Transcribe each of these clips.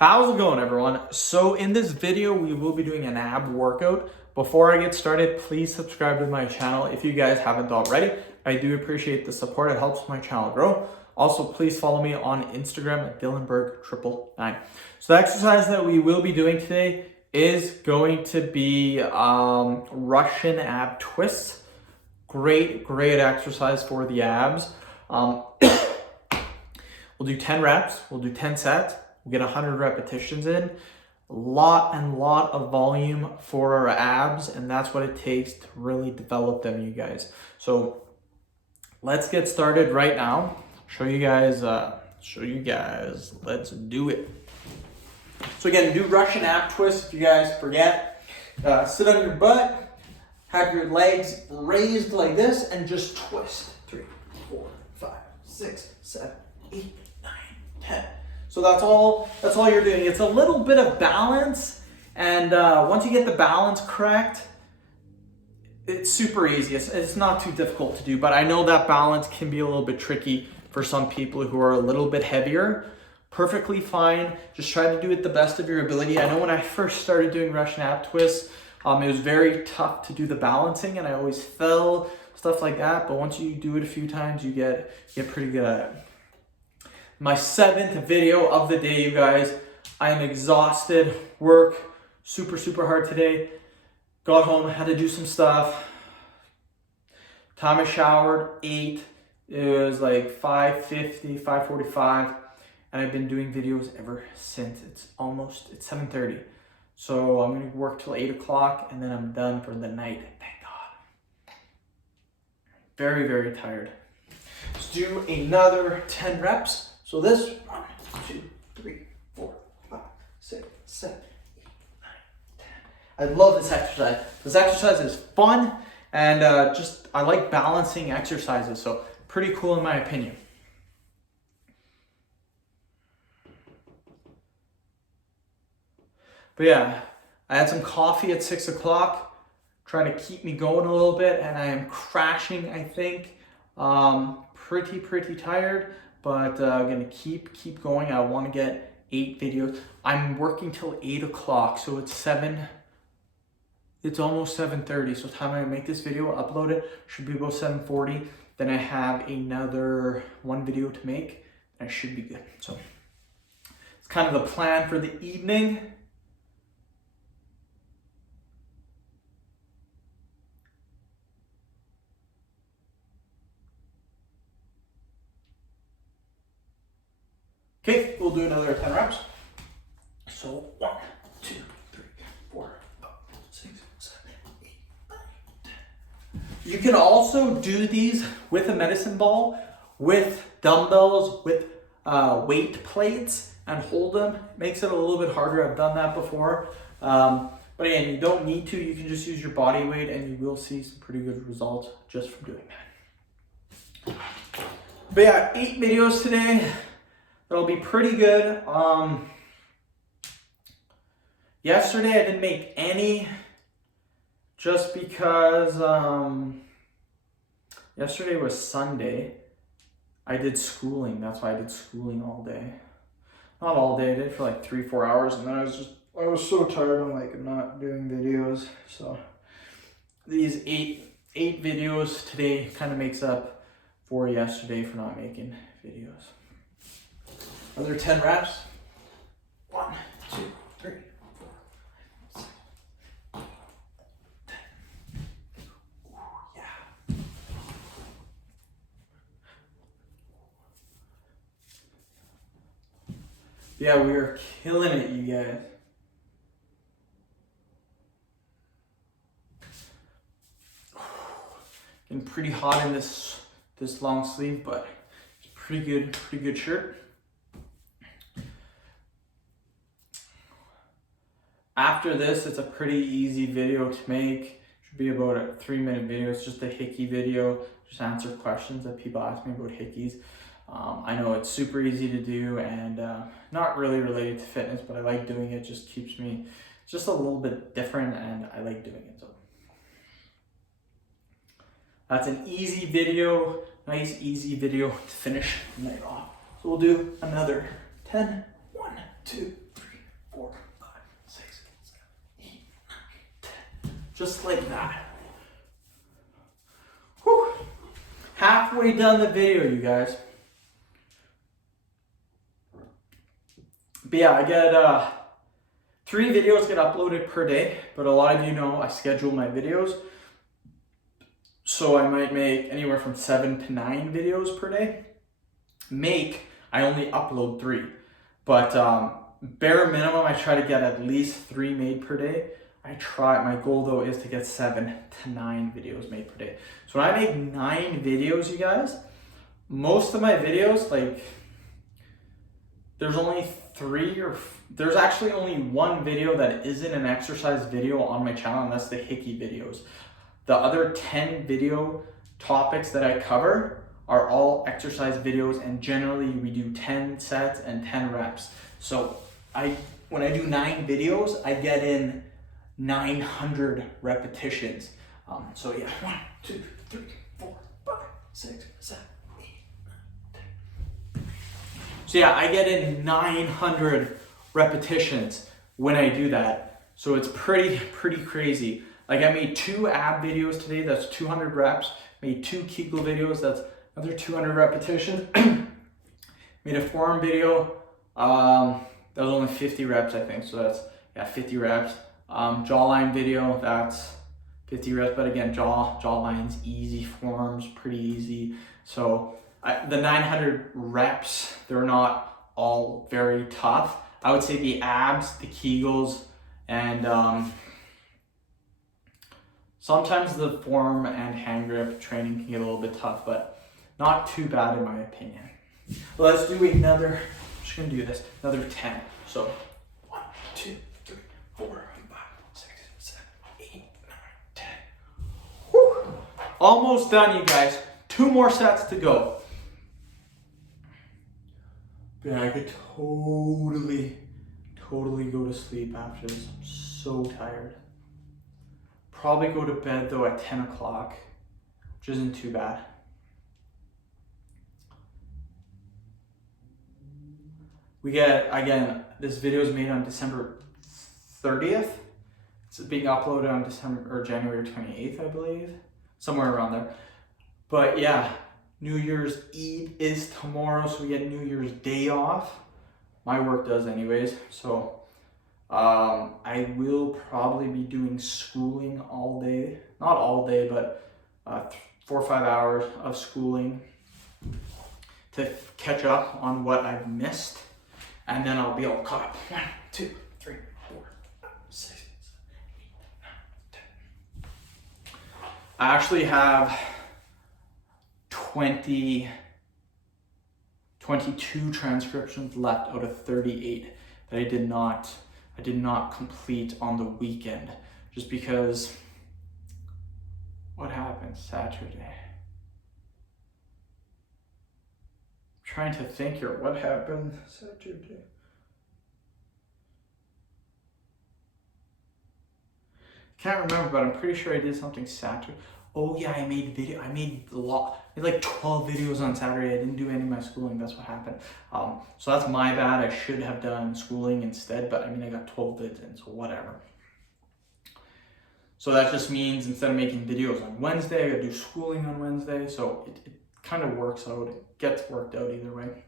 How's it going, everyone? So in this video, we will be doing an ab workout. Before I get started, please subscribe to my channel if you guys haven't already. I do appreciate the support. It helps my channel grow. Also, please follow me on Instagram at DylanBerg999. So the exercise that we will be doing today is going to be Russian ab twists. Great exercise for the abs. We'll do 10 reps. We'll do 10 sets. We'll get 100 repetitions in. A lot of volume for our abs, and that's what it takes to really develop them, you guys. So let's get started right now. Show you guys. Let's do it. So again, do Russian ab twists. If you guys forget, sit on your butt, have your legs raised like this, and just twist. 3, 4, 5, 6, 7, 8, 9, 10. So that's all you're doing. It's a little bit of balance, and once you get the balance correct, it's super easy. It's not too difficult to do, but I know that balance can be a little bit tricky for some people who are a little bit heavier. Perfectly fine. Just try to do it the best of your ability. I know when I first started doing Russian ab twists, it was very tough to do the balancing, and I always fell, stuff like that. But once you do it a few times, you get pretty good at it. My 7th video of the day, you guys. I am exhausted. Work super hard today. Got home, had to do some stuff. Time I showered, ate. It was like 5:50, 5:45, and I've been doing videos ever since. It's 7:30. So I'm gonna work till 8 o'clock, and then I'm done for the night. Thank God. Very tired. Let's do another 10 reps. So this 1, 2, 3, 4, 5, 6, 7, 8, 9, 10. I love this exercise. This exercise is fun, and I like balancing exercises. So pretty cool in my opinion. But yeah, I had some coffee at 6 o'clock, trying to keep me going a little bit, and I am crashing, I think. Pretty tired, but I'm gonna keep going. I want to get 8 videos. I'm working till 8 o'clock, so it's almost 7:30. So time I make this video, upload it, should be about 7:40. Then I have another 1 video to make, and I should be good. So it's kind of the plan for the evening. Okay, we'll do another 10 reps. So 1, 2, 3, 4, 5, 6, 7, 8, 9, 10. You can also do these with a medicine ball, with dumbbells, with weight plates, and hold them. Makes it a little bit harder. I've done that before. But again, you don't need to. You can just use your body weight, and you will see some pretty good results just from doing that. But yeah, 8 videos today. That'll be pretty good. Yesterday I didn't make any just because yesterday was Sunday. I did schooling. That's why I did schooling all day. Not all day, I did it for like 3-4 hours, and then I was so tired, I'm like, I'm not doing videos. So these eight videos today kind of makes up for yesterday for not making videos. Another 10 reps. 1, 2, 3, 4, 5, 6, 7, 10. Ooh, yeah. Yeah, we are killing it, you guys. Getting pretty hot in this long sleeve, but it's pretty good shirt. After this, it's a pretty easy video to make. Should be about a 3-minute video. It's just a hickey video. Just answer questions that people ask me about hickeys. I know it's super easy to do, and not really related to fitness, but I like doing it. Just keeps me just a little bit different, and I like doing it. So that's an easy video, nice easy video to finish the night off. So we'll do another 10. 1, 2, 3. 4, 5, 6, 7, 8, 9, 10. Just like that. Whew. Halfway done the video, you guys. But yeah, I get 3 videos get uploaded per day, but a lot of you know I schedule my videos. So I might make anywhere from 7 to 9 videos per day. I only upload 3. But bare minimum, I try to get at least 3 made per day. My goal though is to get 7 to 9 videos made per day. So when I make 9 videos, you guys, most of my videos, like, there's actually only 1 video that isn't an exercise video on my channel, and that's the Hickey videos. The other 10 video topics that I cover are all exercise videos, and generally we do 10 sets and 10 reps. So when I do 9 videos, I get in 900 repetitions. So yeah, 1, 2, 3, 4, 5, 6, 7, 8, 9, 10. So yeah, I get in 900 repetitions when I do that. So it's pretty crazy. Like, I made 2 ab videos today, that's 200 reps. Made 2 Kegel videos, that's another 200 repetitions. Made a forearm video, that was only 50 reps, I think. So that's 50 reps. Jawline video, that's 50 reps. But again, jawline's easy, forearms pretty easy. So the 900 reps, they're not all very tough. I would say the abs, the Kegels, and sometimes the forearm and hand grip training can get a little bit tough, but not too bad in my opinion. Let's do another, I'm just gonna do this, another 10. So 1, 2, 3, 4, 5, 6, 7, 8, 9, 10. Whew. Almost done, you guys. 2 more sets to go. Yeah, I could totally go to sleep after this. I'm so tired. Probably go to bed though at 10 o'clock, which isn't too bad. We get, again, this video is made on December 30th. It's being uploaded on January 28th, I believe. Somewhere around there. But yeah, New Year's Eve is tomorrow, so we get New Year's Day off. My work does anyways. So I will probably be doing schooling all day. Not all day, but 4 or 5 hours of schooling to catch up on what I've missed. And then I'll be all caught up. 1, 2, 3, 4, 5, 6, 7, 8, 9, 10. I actually have 22 transcriptions left out of 38 that I did not complete on the weekend, just because what happened Saturday? I'm trying to think here, what happened Saturday? Can't remember, but I'm pretty sure I did something Saturday. Oh yeah, I made like 12 videos on Saturday. I didn't do any of my schooling. That's what happened. So that's my bad. I should have done schooling instead, but I mean, I got 12 vids in, so whatever. So that just means instead of making videos on Wednesday, I gotta do schooling on Wednesday. So it kind of works out. It gets worked out either way.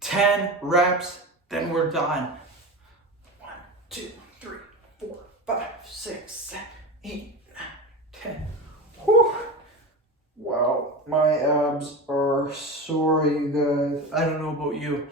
10 reps, then we're done. 1, 2, 3, 4, 5, 6, 7, 8, 9, 10. Whew. Wow, my abs are sore, you guys. I don't know about you,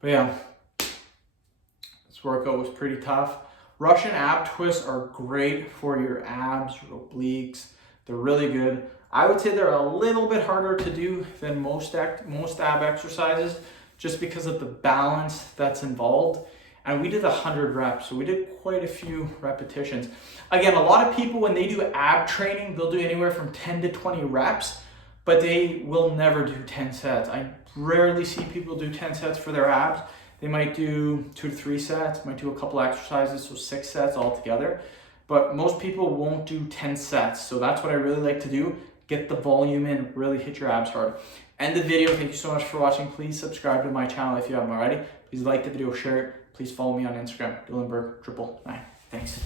but yeah, this workout was pretty tough. Russian ab twists are great for your abs, your obliques. They're really good. I would say they're a little bit harder to do than most ab exercises, just because of the balance that's involved. And we did 100 reps, so we did quite a few repetitions. Again, a lot of people, when they do ab training, they'll do anywhere from 10 to 20 reps, but they will never do 10 sets. I rarely see people do 10 sets for their abs. They might do 2 to 3 sets, might do a couple exercises, so 6 sets altogether. But most people won't do 10 sets, so that's what I really like to do. Get the volume in, really hit your abs hard. End the video. Thank you so much for watching. Please subscribe to my channel if you haven't already. Please like the video, share it. Please follow me on Instagram, Dylanberg999. Thanks.